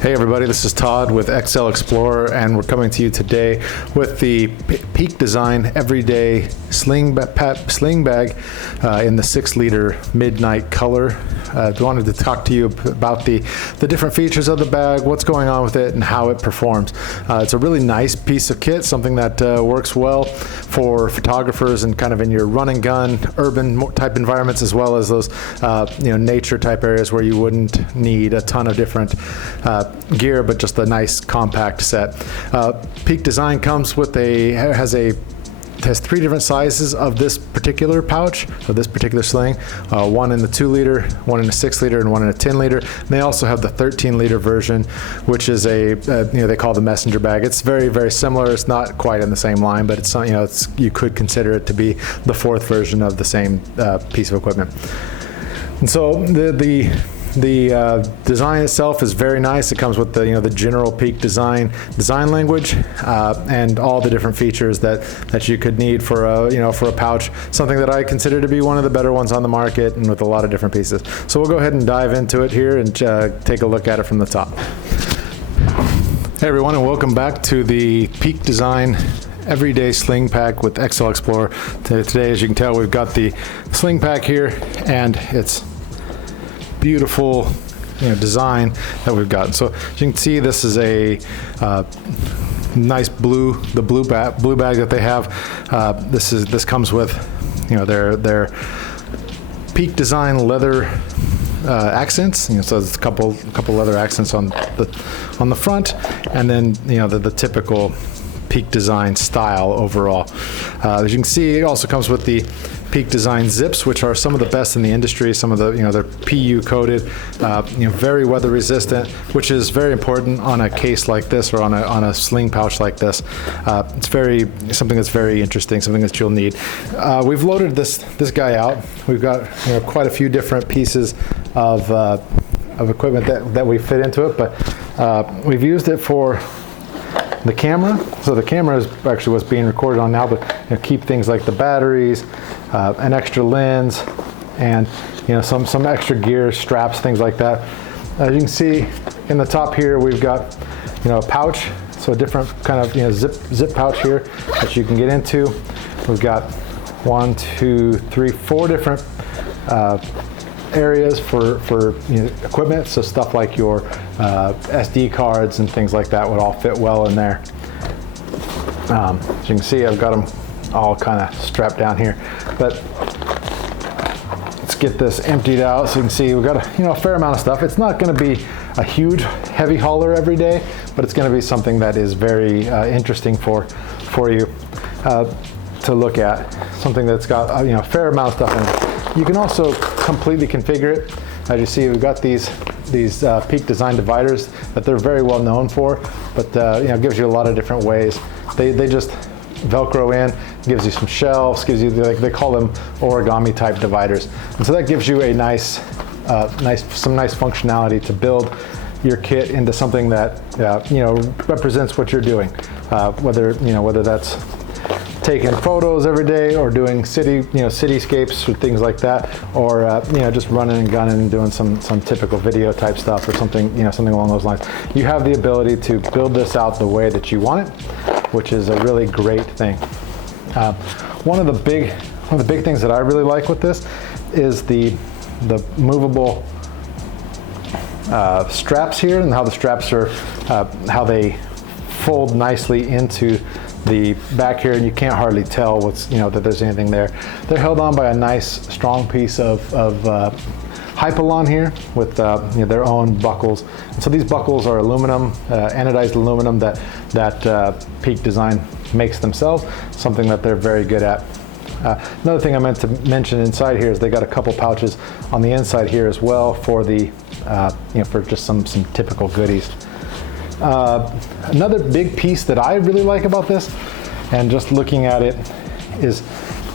Hey everybody, this is Todd with XL Explorer, and we're coming to you today with the Peak Design Everyday Sling bag in the 6-liter midnight color. I wanted to talk to you about the different features of the bag, what's going on with it, and how it performs. It's a really nice piece of kit, something that works well for photographers and kind of in your run and gun urban type environments, as well as those nature type areas where you wouldn't need a ton of different gear, but just a nice compact set. Peak Design comes with has 3 different sizes of this particular pouch, of this particular sling. One in the 2-liter, one in a 6-liter, and one in a 10-liter. And they also have the 13-liter version, which is they call the messenger bag. It's very, very similar. It's not quite in the same line, but it's you could consider it to be the 4th version of the same piece of equipment. And so the design itself is very nice. It comes with the general Peak design language and all the different features that you could need for a pouch. Something that I consider to be one of the better ones on the market, and with a lot of different pieces. So we'll go ahead and dive into it here and take a look at it from the top. Hey everyone, and welcome back to the Peak Design Everyday Sling Pack with XL Explorer. Today, as you can tell, we've got the sling pack here, and it's beautiful design that we've got. So as you can see, this is a nice blue bag that they have. This comes with their Peak Design leather accents. So there's a couple leather accents on the front, and then the typical Peak Design style overall. As you can see, it also comes with the Peak Design zips, which are some of the best in the industry. Some of they're PU coated, very weather resistant, which is very important on a case like this or on a sling pouch like this. It's something that's very interesting, something that you'll need. We've loaded this guy out. We've got quite a few different pieces of equipment that we fit into it, but we've used it for the camera. So the camera is actually what's being recorded on now, but keep things like the batteries, an extra lens, and some extra gear, straps, things like that. As you can see in the top here, we've got a pouch, so a different kind of zip pouch here that you can get into. We've got 1, 2, 3, 4 different areas for equipment, so stuff like your SD cards and things like that would all fit well in there. As you can see, I've got them all kind of strapped down here, but let's get this emptied out. So you can see we've got a fair amount of stuff. It's not going to be a huge heavy hauler every day, but it's going to be something that is very interesting for you to look at. Something that's got a fair amount of stuff in it. You can also completely configure it. As you see, we've got these Peak Design dividers that they're very well known for, but it gives you a lot of different ways. They just Velcro in, gives you some shelves, gives you they call them origami type dividers, and so that gives you a some nice functionality to build your kit into something that represents what you're doing, whether that's taking photos every day, or doing cityscapes or things like that, or just running and gunning and doing some typical video type stuff, or something along those lines. You have the ability to build this out the way that you want it, which is a really great thing. One of the big things that I really like with this is the movable straps here, and how the straps are how they fold nicely into the back here, and you can't hardly tell that there's anything there. They're held on by a nice strong piece of Hypalon here with their own buckles. And so these buckles are aluminum, anodized aluminum that Peak Design makes themselves, something that they're very good at. Another thing I meant to mention inside here is they got a couple pouches on the inside here as well for for just some typical goodies. Another big piece that I really like about this, and just looking at it, is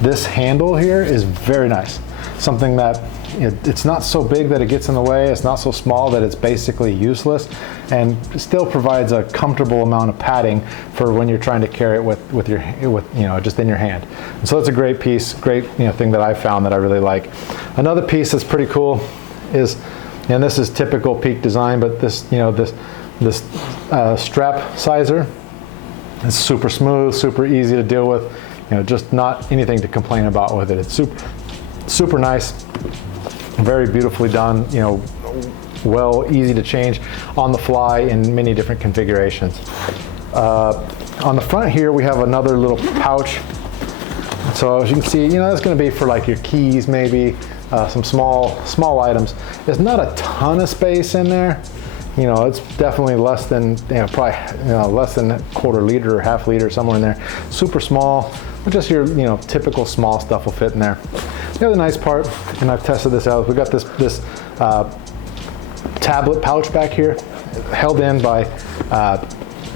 this handle here is very nice. Something that it's not so big that it gets in the way, it's not so small that it's basically useless, and still provides a comfortable amount of padding for when you're trying to carry it with just in your hand. And so it's a great piece, great thing that I found that I really like. Another piece that's pretty cool is, and this is typical Peak Design, but this this strap sizer. It's super smooth, super easy to deal with. You know, just not anything to complain about with it. It's super nice, very beautifully done. You know, well, easy to change on the fly in many different configurations. On the front here, we have another little pouch. So as you can see, you know, that's going to be for like your keys, maybe some small items. There's not a ton of space in there. You know, it's definitely less than, you know, probably, you know, less than a quarter liter or half liter, somewhere in there. Super small, but just your, you know, typical small stuff will fit in there. The other nice part, and I've tested this out, we got this tablet pouch back here, held in by,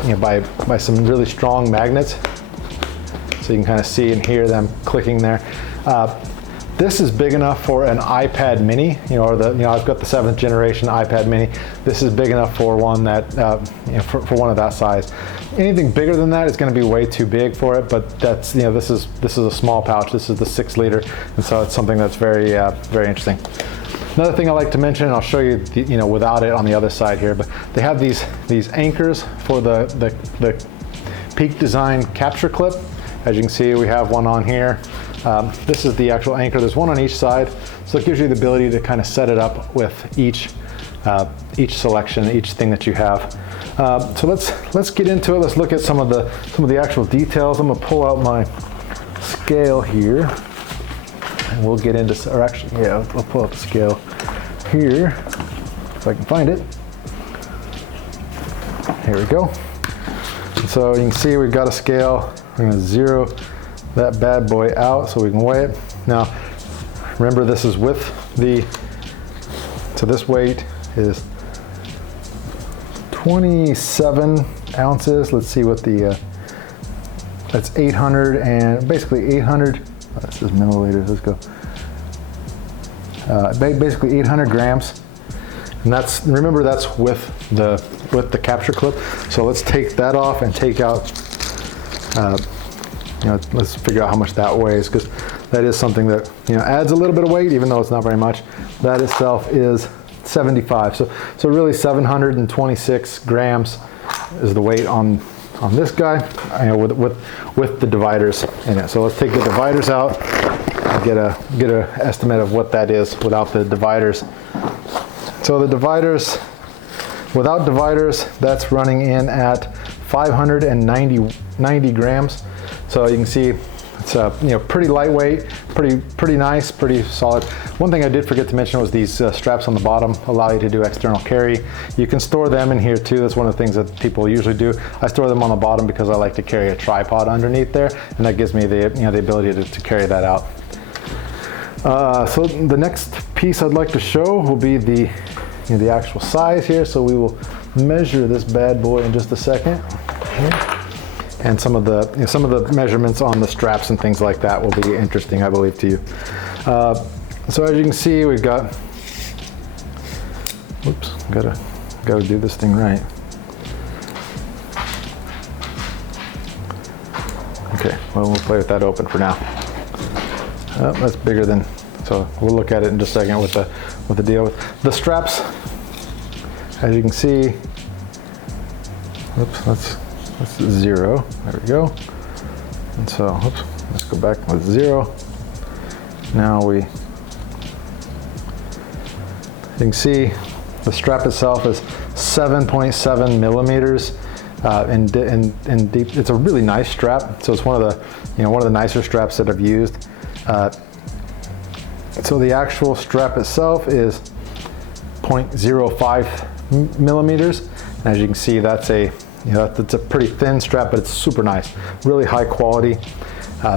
you know, by some really strong magnets. So you can kind of see and hear them clicking there. This is big enough for an iPad mini, you know, or the, you know, I've got the 7th generation iPad mini. This is big enough for one that, you know, for one of that size. Anything bigger than that is going to be way too big for it, but that's, you know, this is a small pouch. This is the 6 liter, and so it's something that's very, very interesting. Another thing I like to mention, and I'll show you, you know, without it on the other side here, but they have these anchors for the Peak Design capture clip. As you can see, we have one on here. This is the actual anchor. There's one on each side, so it gives you the ability to kind of set it up with each selection, each thing that you have. So let's get into it. Let's look at some of the actual details. I'm gonna pull out my scale here, and we'll get into, or actually, yeah, I'll pull out the scale here if I can find it. Here we go. So you can see we've got a scale. We're going to zero that bad boy out so we can weigh it. Now, remember, this is with the, so this weight is 27 ounces. Let's see what the, that's 800 and basically 800, oh, this is milliliters, let's go. Basically 800 grams. And that's, remember, that's with the capture clip. So let's take that off and take out, you know, let's figure out how much that weighs, because that is something that, you know, adds a little bit of weight, even though it's not very much. That itself is 75. So really 726 grams is the weight on this guy, you know, with the dividers in it. So let's take the dividers out and get a estimate of what that is without the dividers. So the dividers, without dividers, that's running in at 590 grams. So you can see it's you know, pretty lightweight, pretty nice, pretty solid. One thing I did forget to mention was these straps on the bottom allow you to do external carry. You can store them in here too. That's one of the things that people usually do. I store them on the bottom because I like to carry a tripod underneath there, and that gives me the, you know, the ability to carry that out. So the next piece I'd like to show will be the, you know, the actual size here. So we will measure this bad boy in just a second here. And some of the, you know, some of the measurements on the straps and things like that will be interesting, I believe, to you. So as you can see, we've got, whoops, gotta do this thing right. Okay, well, we'll play with that open for now. Oh, that's bigger than, so we'll look at it in just a second with the deal with the straps. As you can see, oops, let's zero. There we go. And so, oops, let's go back with 0. Now you can see the strap itself is 7.7 millimeters in deep. It's a really nice strap. So it's one of the, you know, one of the nicer straps that I've used. So the actual strap itself is 0.05 millimeters. And as you can see, that's a, you know, that's a pretty thin strap, but it's super nice, really high quality,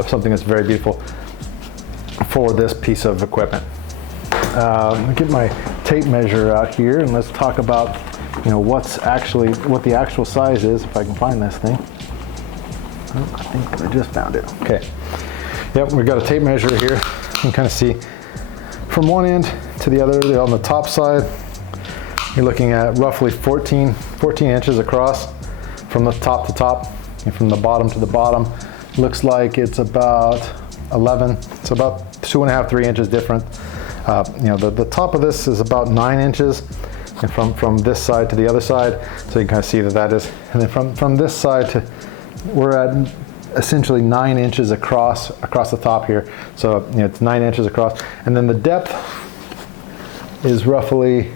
something that's very beautiful for this piece of equipment. Let me get my tape measure out here, and let's talk about, you know, what the actual size is, if I can find this thing. Oh, I think I just found it. Okay. Yep, we've got a tape measure here. You can kind of see from one end to the other. On the top side, you're looking at roughly 14 inches across from the top to top, and from the bottom to the bottom. Looks like it's about 11. It's about 2.5, 3 inches different. You know, the top of this is about 9 inches. and from this side to the other side, so you can kind of see that is, and then from this side to, we're at essentially 9 inches across the top here. So it's 9 inches across, and then the depth is roughly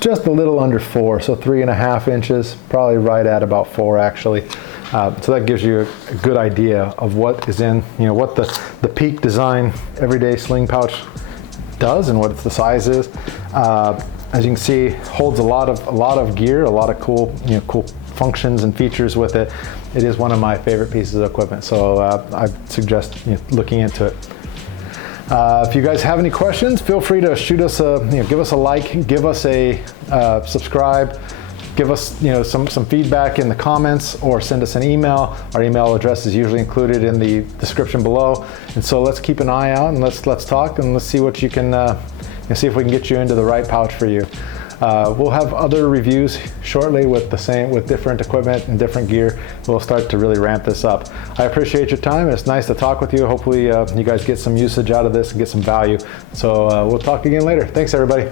just a little under 4, so 3.5 inches, probably right at about 4 actually. So that gives you a good idea of what is in, what the Peak Design Everyday Sling pouch does and what the size is. As you can see, holds a lot of gear, a lot of cool functions and features with it. It is one of my favorite pieces of equipment, so I suggest looking into it. If you guys have any questions, feel free to shoot us give us a like, give us a subscribe, give us some feedback in the comments, or send us an email. Our email address is usually included in the description below. And so let's keep an eye out and let's talk and let's see what you can see if we can get you into the right pouch for you. We'll have other reviews shortly with different equipment and different gear. We'll start to really ramp this up. I appreciate your time. It's nice to talk with you. Hopefully you guys get some usage out of this and get some value. So we'll talk again later. Thanks everybody.